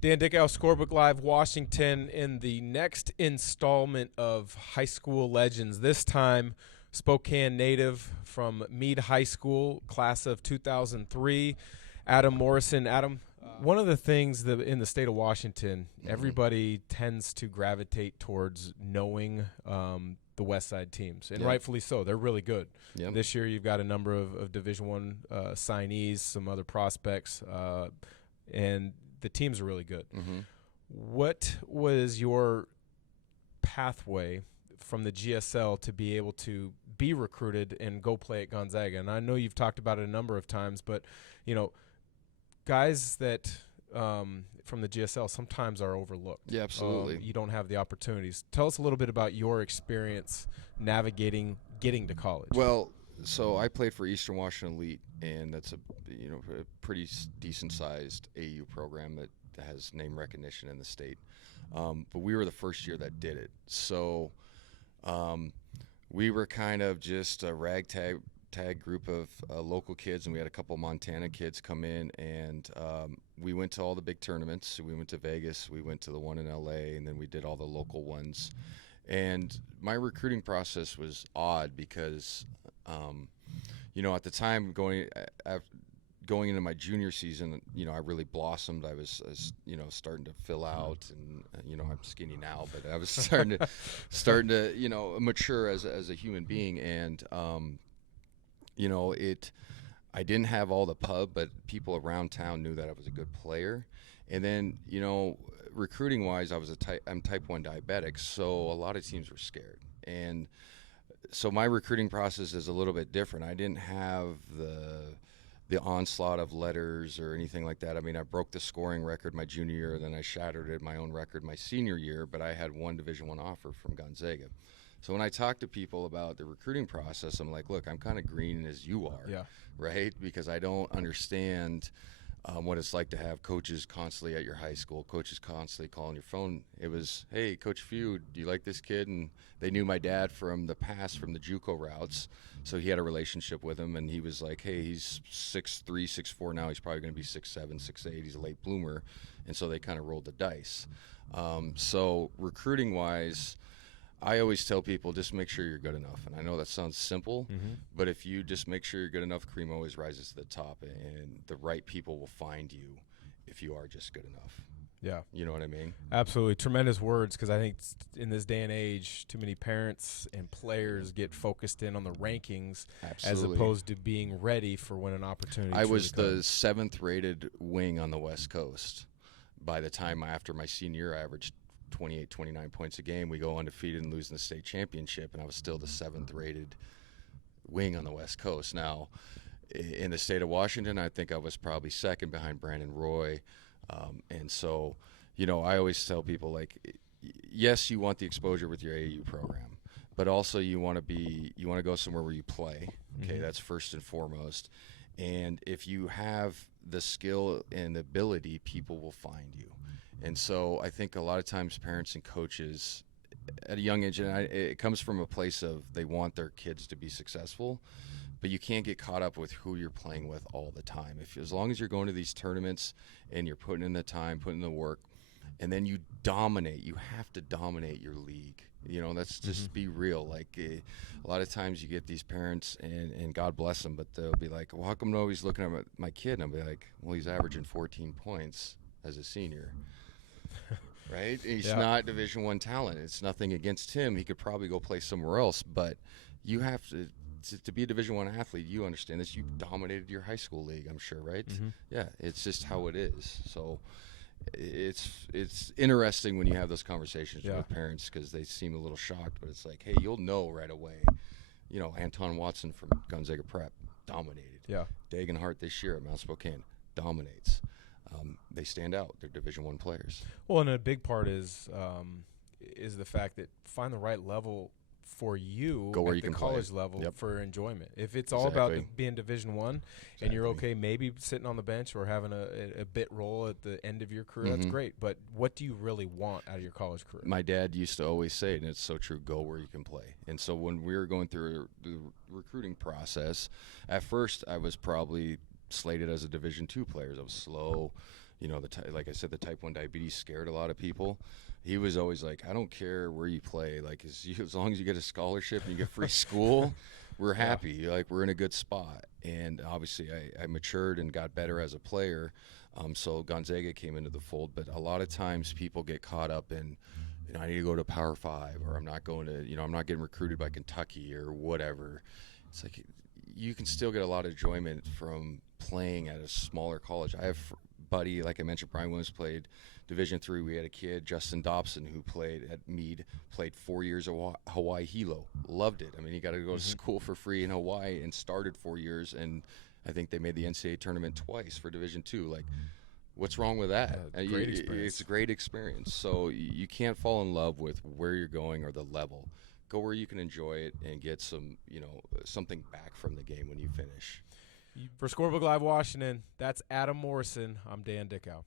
Dan Dickau, Scorebook Live, Washington, in the next installment of High School Legends. This time, Spokane native from Meade High School, class of 2003, Adam Morrison. Adam, one of the things that in the state of Washington, everybody tends to gravitate towards knowing the West Side teams, and rightfully so. They're really good. Yep. This year, you've got a number of Division I signees, some other prospects, and the teams are really good. What was your pathway from the GSL to be able to be recruited and go play at Gonzaga? And I know you've talked about it a number of times, but, you know, guys that from the GSL sometimes are overlooked. Yeah, absolutely. You don't have the opportunities. Tell us a little bit about your experience navigating getting to college. Well, so I played for Eastern Washington Elite, and that's a pretty decent-sized AU program that has name recognition in the state. But we were the first year that did it, so we were kind of just a ragtag group of local kids, and we had a couple Montana kids come in, and we went to all the big tournaments. We went to Vegas, we went to the one in LA, and then we did all the local ones. And my recruiting process was odd because at the time going into my junior season, I really blossomed. I was starting to fill out, and I'm skinny now, but I was starting to mature as a human being, and I didn't have all the pub, but people around town knew that I was a good player. And then recruiting wise, I'm type 1 diabetic, so a lot of teams were scared, and so my recruiting process is a little bit different. I didn't have the onslaught of letters or anything like that. I mean, I broke the scoring record my junior year, then I shattered it, my own record my senior year, but I had one Division I offer from Gonzaga. So when I talk to people about the recruiting process, I'm like, look, I'm kind of green as you are, right? Because I don't understand what it's like to have coaches constantly at your high school, coaches constantly calling your phone. It was, hey, Coach Feud, do you like this kid? And they knew my dad from the past, from the JUCO routes, so he had a relationship with him, and he was like, hey, he's 6'3", 6'4" now. He's probably going to be 6'7", 6'8". He's a late bloomer, and so they kind of rolled the dice. So recruiting-wise, I always tell people just make sure you're good enough. And I know that sounds simple, but if you just make sure you're good enough, cream always rises to the top, and the right people will find you if you are just good enough. Yeah. You know what I mean? Absolutely. Tremendous words, because I think in this day and age, too many parents and players get focused in on the rankings as opposed to being ready for when an opportunity I was the comes. 7th rated wing on the West Coast. By the time after my senior year, I averaged 28, 29 points a game. We go undefeated and lose in the state championship, and I was still the 7th rated wing on the West Coast. Now, in the state of Washington, I think I was probably second behind Brandon Roy. And so, I always tell people, like, yes, you want the exposure with your AAU program, but also you want to go somewhere where you play. Okay, that's first and foremost. And if you have the skill and the ability, people will find you. And so I think a lot of times parents and coaches at a young age, and it comes from a place of they want their kids to be successful, but you can't get caught up with who you're playing with all the time. As long as you're going to these tournaments and you're putting in the time, putting in the work, and then you dominate, you have to dominate your league. That's just be real. Like a lot of times you get these parents, and God bless them, but they'll be like, well, how come nobody's looking at my kid? And I'll be like, well, he's averaging 14 points as a senior. Right? He's not Division I talent. It's nothing against him. He could probably go play somewhere else, but you have to be a Division I athlete. You understand this. You dominated your high school league, I'm sure, right? Yeah, it's just how it is. So it's interesting when you have those conversations with parents, because they seem a little shocked, but it's like, hey, you'll know right away. Anton Watson from Gonzaga Prep dominated. Yeah. Dagan Hart this year at Mount Spokane dominates. They stand out. They're Division I players. Well, and a big part is the fact that find the right level for you Go where at you the can college play. level Yep. for enjoyment. If it's all about being Division I and you're okay maybe sitting on the bench or having a bit role at the end of your career, that's great. But what do you really want out of your college career? My dad used to always say it, and it's so true, go where you can play. And so when we were going through the recruiting process, at first I was probably slated as a Division II player. I was slow. you know, like I said, the type 1 diabetes scared a lot of people. He was always like, I don't care where you play. Like, as long as you get a scholarship and you get free school, we're happy. Like, we're in a good spot. And obviously I matured and got better as a player. So Gonzaga came into the fold. But a lot of times people get caught up in, you know, I need to go to Power 5, or I'm not going to, you know, I'm not getting recruited by Kentucky or whatever. It's like you can still get a lot of enjoyment from playing at a smaller college. I have buddy, like I mentioned, Brian Williams played Division III. We had a kid, Justin Dobson, who played at Meade, played 4 years of Hawaii Hilo, loved it. I mean, he got to go to school for free in Hawaii and started 4 years, and I think they made the NCAA tournament twice for Division II. Like, what's wrong with that? Great experience. It's a great experience. So you can't fall in love with where you're going or the level. Go where you can enjoy it and get some, you know, something back from the game when you finish. For Scorebook Live Washington, that's Adam Morrison. I'm Dan Dickau.